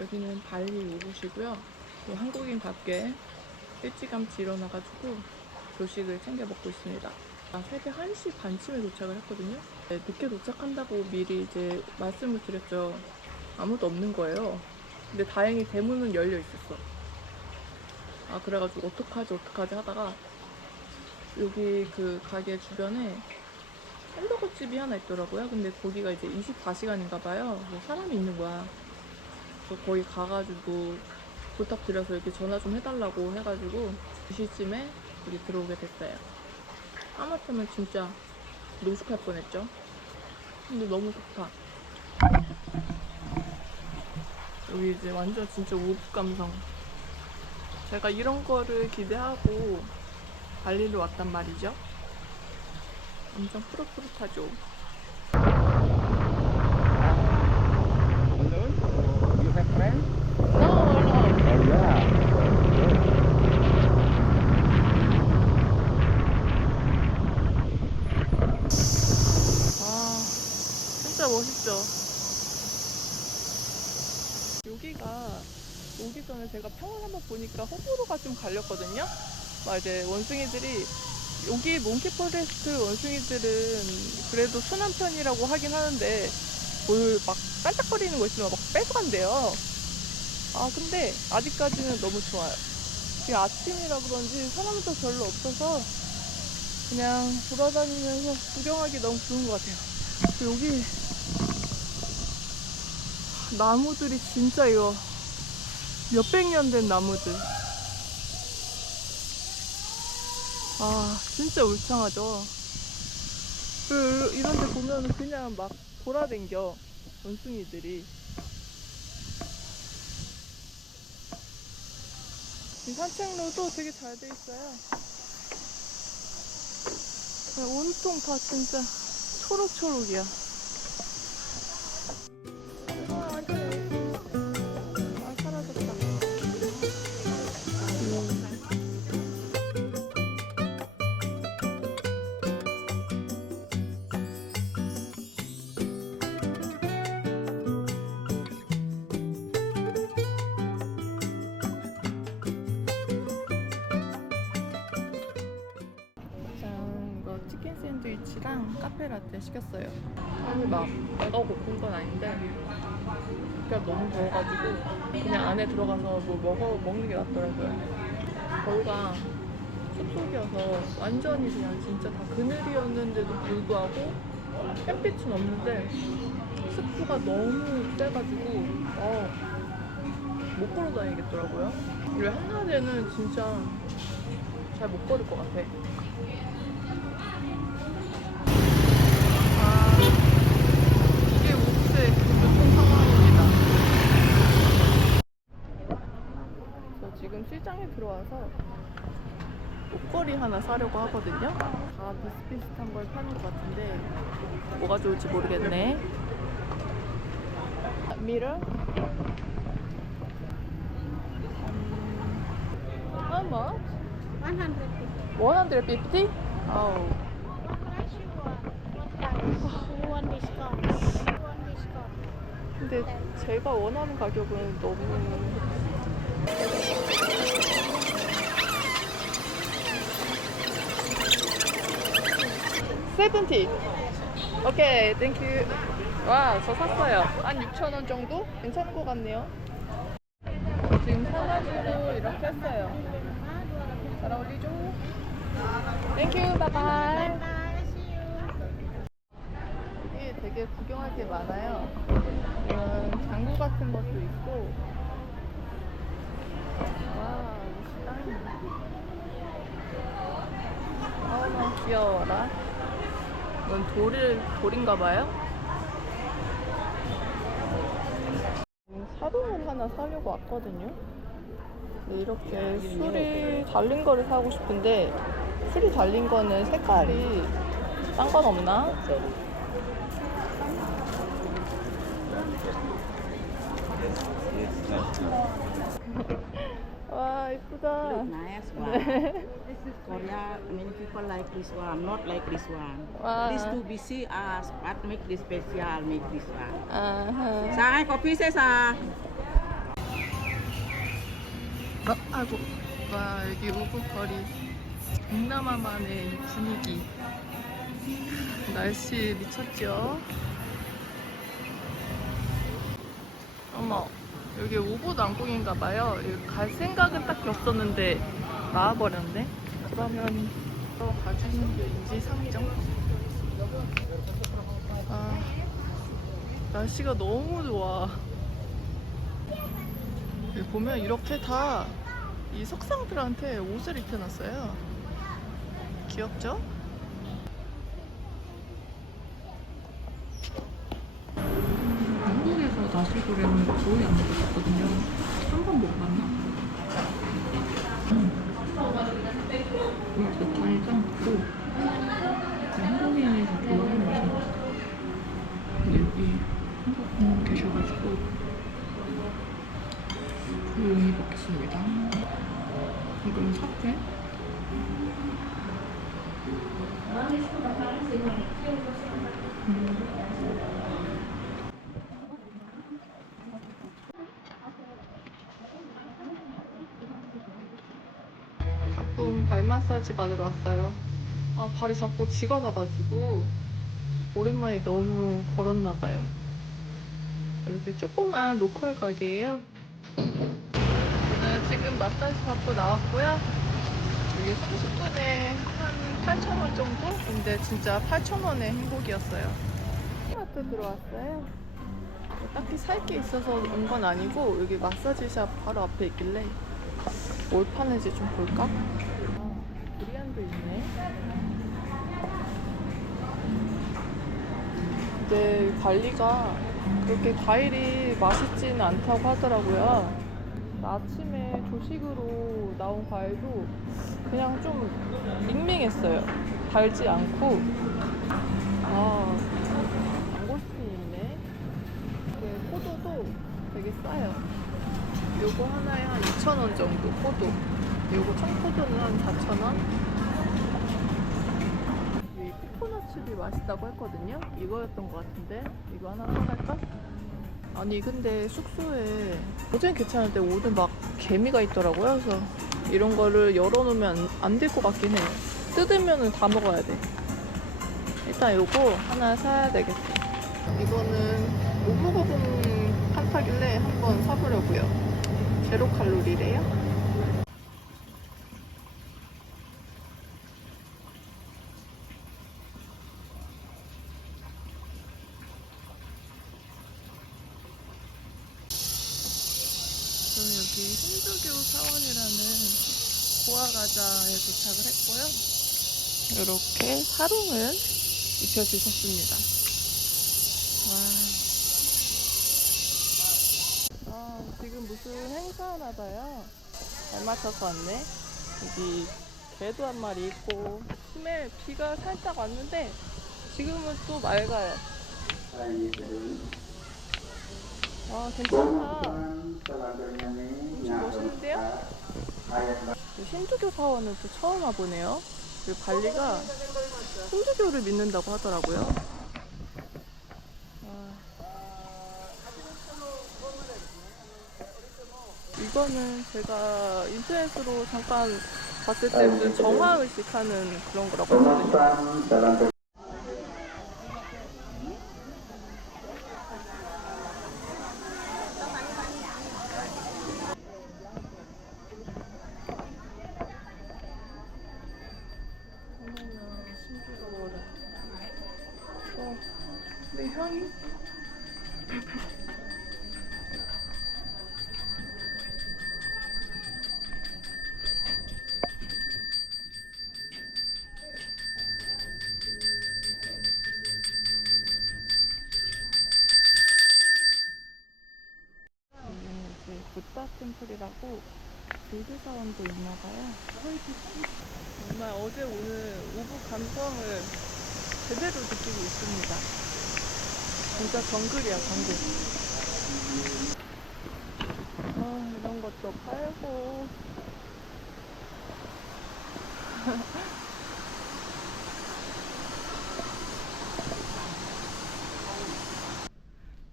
여기는 발리 로봇이고요. 또 한국인답게 일찌감치 일어나가지고 조식을 챙겨 먹고 있습니다. 아, 새벽 1시 반쯤에 도착을 했거든요. 네, 늦게 도착한다고 미리 이제 말씀을 드렸죠. 아무도 없는 거예요. 근데 다행히 대문은 열려 있었어. 아, 그래가지고 어떡하지, 어떡하지 하다가 여기 그 가게 주변에 햄버거 집이 하나 있더라고요. 근데 거기가 이제 24시간인가 봐요. 사람이 있는 거야. 그래서 거기 가가지고 부탁드려서 이렇게 전화 좀 해달라고 해가지고 2시쯤에 여기 들어오게 됐어요. 하마터면 진짜 노숙할 뻔했죠. 근데 너무 좋다. 여기 이제 완전 진짜 우붓 감성. 제가 이런 거를 기대하고 발리를 왔단 말이죠. 엄청 푸릇푸릇하죠. Alone? You have friends? No, no. Oh yeah. 아, 진짜 멋있죠? 여기가 오기 전에 제가 평을 한번 보니까 호불호가 좀 갈렸거든요? 막 이제 원숭이들이 여기 몽키 포레스트 원숭이들은 그래도 순한 편이라고 하긴 하는데 뭘 막 깜짝거리는 거 있으면 막 뺏어간대요. 아, 근데 아직까지는 너무 좋아요. 지금 아침이라 그런지 사람도 별로 없어서 그냥 돌아다니면서 구경하기 너무 좋은 것 같아요. 여기 나무들이 진짜 이거 몇백 년 된 나무들. 아, 진짜 울창하죠. 그, 이런 데 보면 그냥 막 돌아댕겨, 원숭이들이. 이 산책로도 되게 잘 돼 있어요. 그냥 온통 다 진짜 초록초록이야. 그냥 너무 더워가지고 그냥 안에 들어가서 뭐 먹어 먹는 게 낫더라고요. 거기가 숲속이어서 완전히 그냥 진짜 다 그늘이었는데도 불구하고 햇빛은 없는데 습도가 너무 세가지고 어, 못 걸어 다니겠더라고요. 왜 한낮에는 진짜 잘 못 걸을 것 같아. 아, 지금 시장에 들어와서 옷걸이 하나 사려고 하거든요. 다 비슷비슷한 걸 파는 것 같은데 뭐가 좋을지 모르겠네. 미러? How much? 150. 150? Oh. What price you want? What price? You want discount? You want discount? 근데 제가 원하는 가격은 너무 세븐티 오케이 땡큐 와저 샀어요 한 6천원 정도? 괜찮은 것 같네요 지금 사가지고 이렇게 했어요 잘 어울리죠? 땡큐 바이바이. 여기 되게 구경할 게 많아요. 이런 장구 같은 것도 있고. 아, 너무 귀여워라. 이건 돌을, 돌인가 봐요? 음, 사료를 하나 사려고 왔거든요. 이렇게 술이 달린 거를 사고 싶은데 술이 달린 거는 색깔이 딴 건 없나? 와 이쁘다. Look nice one. This is Korea. Many people like this one, not like this one. Wow. This too busy as but make this special, make this one. Sa kopi saya sa. 어, 아이고. 와, 여기 우붓거리. 동남아만의 이 분위기. 날씨 미쳤죠? 어머, 여기 우붓 왕궁인가 봐요. 여기 갈 생각은 딱히 없었는데 나와버렸네. 그러면 또 가주는 게 인지상정? 아, 날씨가 너무 좋아. 여기 보면 이렇게 다 이 석상들한테 옷을 입혀놨어요. 귀엽죠? 한국에서 나시고랭을 거의 안 먹었거든요. 한 번 먹어봤나? 이렇게 달지 않고 한국인이 다 좋아하는. 근데 여기 한국 분 계셔가지고 조용히 먹겠습니다. 이건 사태. 가끔 발 마사지 받으러 왔어요. 아, 발이 자꾸 쥐가 나가지고 오랜만에 너무 걸었나봐요. 이렇게 조그만 로컬. 저는 지금 마사지 받고 나왔고요. 이게 30분에 한 8,000원 정도? 근데 진짜 8,000원의 행복이었어요. 마트 들어왔어요. 뭐 딱히 살 게 있어서 온 건 아니고 여기 마사지샵 바로 앞에 있길래 뭘 파는지 좀 볼까? 아, 두리안도 있네. 근데 관리가 그렇게 과일이 맛있지는 않다고 하더라고요. 아침에 조식으로 나온 과일도 그냥 좀 밍밍했어요. 달지 않고. 아, 망고스틴 있네. 그 포도도 되게 싸요. 요거 하나에 한 2,000원 정도, 포도. 요거 청포도는 한 4,000원. 이 코코넛칩이 맛있다고 했거든요? 이거였던 것 같은데? 이거 하나 사갈까? 아니, 근데 숙소에 어제는 괜찮은데 오늘 막 개미가 있더라고요. 그래서 이런 거를 열어놓으면 안 될 것 같긴 해요. 뜯으면 다 먹어야 돼. 일단 요거 하나 사야 되겠어. 이거는 못 먹어본 판타길래 한번 사보려고요. 제로 칼로리래요. 저는 여기 힌두교 사원이라는 고아가자에 도착을 했고요. 이렇게 사롱을 입혀주셨습니다. 와. 아, 지금 무슨 행사 하나 봐요. 잘 맞춰서 왔네. 여기 개도 한 마리 있고, 심해 비가 살짝 왔는데, 지금은 또 맑아요. 와, 괜찮다. 멋있는데요? 이 힌두교 사원은 또 처음 와보네요. 그 관리가 힌두교를 믿는다고 하더라고요. 와. 이거는 제가 인터넷으로 잠깐 봤을 때 무슨 정화의식 하는 그런 거라고 했거든요. 어머나, 신기가 뭐래. 어, 내 향이? 여기는 이제 부다 템플이라고 불교 사원도 있나 봐요. 정말 어제 오늘 오후 감성을 제대로 느끼고 있습니다. 진짜 정글이야, 정글. 아, 이런 것도 팔고.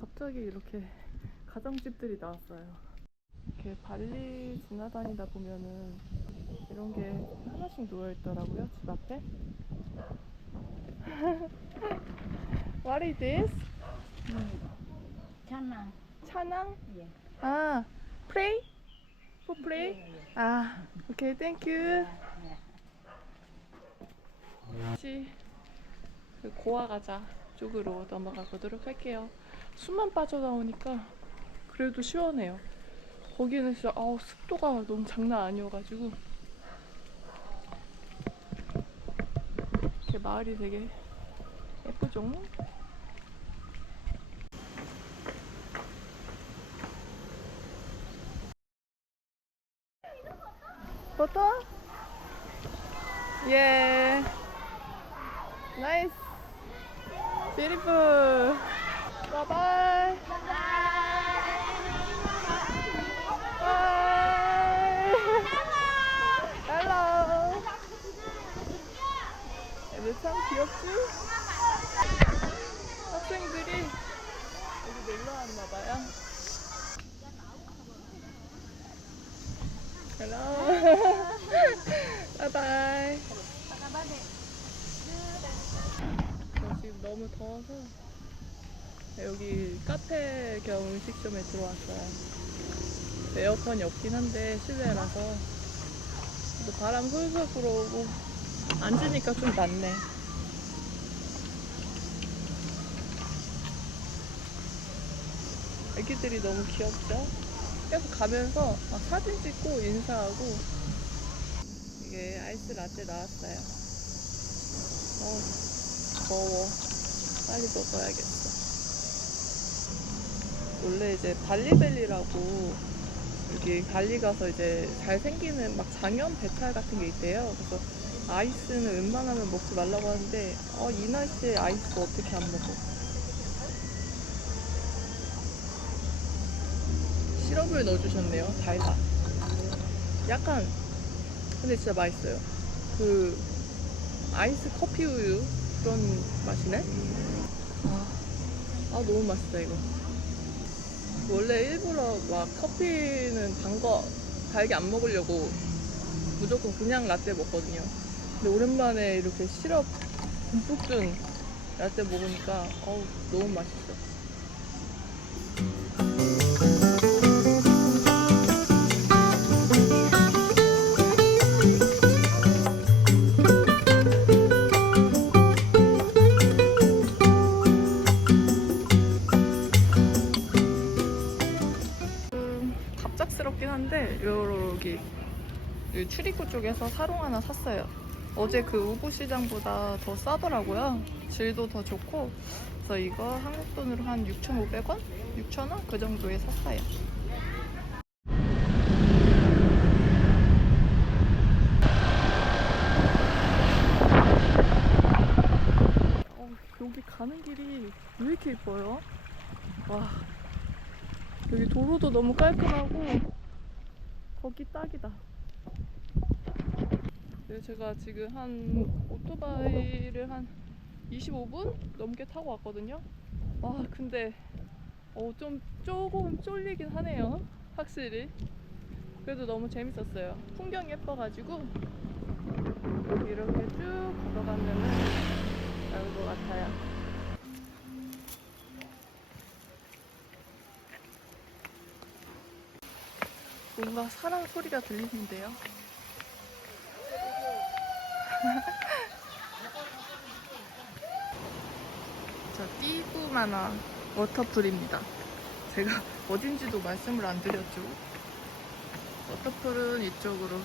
갑자기 이렇게 가정집들이 나왔어요. 이렇게 발리 지나다니다 보면은 이런 게 하나씩 누워 있더라고요 집 앞에. What is this? Chana. 차낭? Yeah. 아, pray? For pray? 아, 오케이, 땡큐. 다시 그 고아가자 쪽으로 넘어가 보도록 할게요. 숨만 빠져나오니까 그래도 시원해요. 거기는 진짜 아우 습도가 너무 장난 아니어가지고 이렇게 마을이 되게 예쁘죠? Nice. Beautiful. Bye bye. Bye. Hello. 참 귀엽지? 학생들이 여기 놀러 왔나 봐요. Hello. bye bye. 저 지금 너무 더워서 여기 카페 겸 음식점에 들어왔어요. 에어컨이 없긴 한데 실내라서 또 바람 솔솔 불어오고 앉으니까 좀 낫네. 애기들이 너무 귀엽죠? 계속 가면서 막 사진 찍고 인사하고 이게 아이스 라떼 나왔어요. 어, 더워. 빨리 먹어야겠어. 원래 이제 발리벨리라고 여기 발리 가서 이제 잘 생기는 막 장염 배탈 같은 게 있대요. 그래서 아이스는 웬만하면 먹지 말라고 하는데 어, 이 날씨에 아이스 어떻게 안 먹어? 시럽을 넣어주셨네요. 달다. 약간 근데 진짜 맛있어요. 그 아이스 커피 우유 그런 맛이네. 아, 아 너무 맛있다 이거. 원래 일부러 막 커피는 단 거 달게 안 먹으려고 무조건 그냥 라떼 먹거든요. 근데 오랜만에 이렇게 시럽 듬뿍 준 라떼 먹으니까 어우 너무 맛있어. 좀 갑작스럽긴 한데 여기 이 출입구 쪽에서 사롱 하나 샀어요. 어제 그 우부 시장보다 더 싸더라고요. 질도 더 좋고 그래서 이거 한국 돈으로 한 6,500원? 6,000원? 그 정도에 샀어요. 어, 여기 가는 길이 왜 이렇게 예뻐요? 와 여기 도로도 너무 깔끔하고 거기 딱이다. 네, 제가 지금 한 오토바이를 한 25분 넘게 타고 왔거든요. 와 근데 어, 좀 조금 쫄리긴 하네요. 확실히. 그래도 너무 재밌었어요. 풍경 예뻐가지고 이렇게 쭉 걸어가면은 나올 것 같아요. 뭔가 사랑 소리가 들리는데요. 저 띠구마나 워터풀입니다. 제가 어딘지도 말씀을 안 드렸죠. 워터풀은 이쪽으로.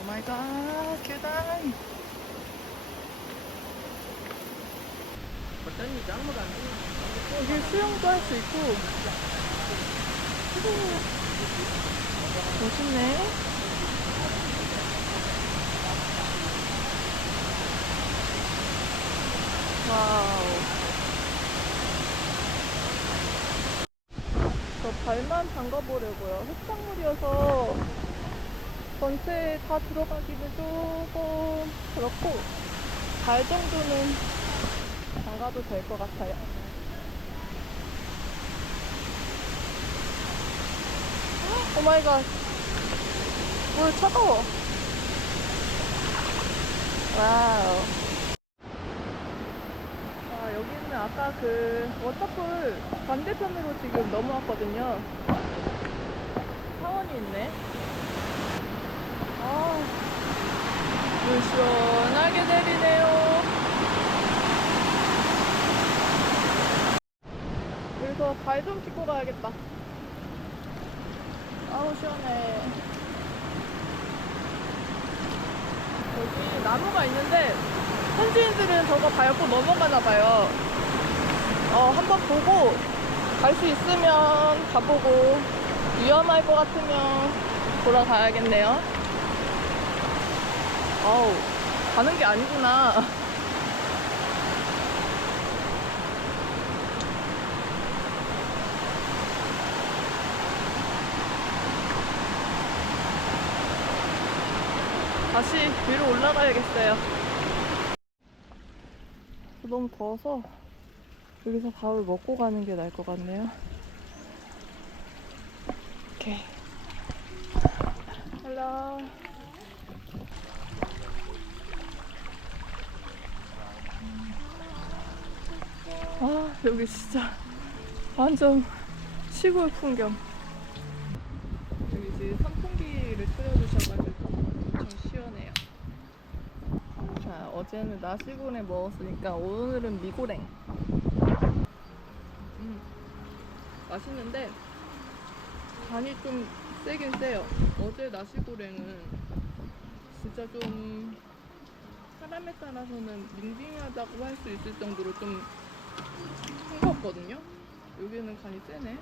오 마이 갓, 계단. 여기 수영도 할 수 있고. 멋있네. 와우. 저 발만 담가보려고요. 흙탕물이어서 전체에 다 들어가기는 조금 그렇고 발 정도는 담가도 될 것 같아요. 오 마이 갓. 물 차가워. 와우. 아, 아까 그 워터풀 반대편으로 지금 넘어왔거든요. 사원이 있네. 아, 물 시원하게 내리네요. 여기서 발 좀 씻고 가야겠다. 아우, 시원해. 여기 나무가 있는데, 현지인들은 저거 밟고 넘어가나 봐요. 어, 한번 보고, 갈 수 있으면 가보고, 위험할 것 같으면 돌아가야겠네요. 어우, 가는 게 아니구나. 다시 위로 올라가야겠어요. 너무 더워서 여기서 밥을 먹고 가는 게 나을 것 같네요. 오케이. 헬로. 아, 여기 진짜 완전 시골 풍경. 여기 이제 선풍기를 틀어주셔가지고 엄청 시원해요. 자, 어제는 나시고랭 먹었으니까 오늘은 미고랭. 음, 맛있는데 간이 좀 세긴 세요. 어제 나시고랭은 진짜 좀 사람에 따라서는 밍밍하다고 할 수 있을 정도로 좀 싱거웠거든요. 여기는 간이 세네.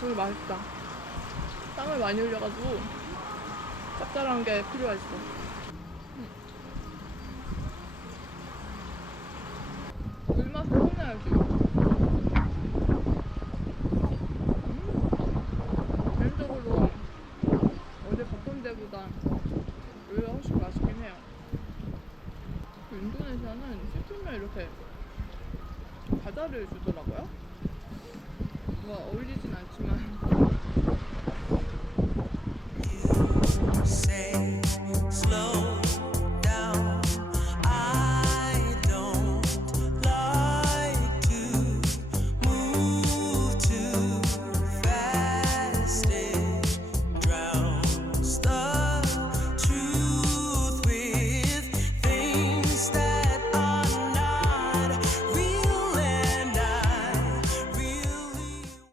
되게 맛있다. 땀을 많이 흘려가지고 짭짤한 게 필요했어. 물맛을 혼나야지. 음. 개인적으로 어제 갔던 데보다 여기가 훨씬 맛있긴 해요. 그 인도네시아는 시키면 이렇게 과자를 주더라고요. 뭐가 어울리진 않지만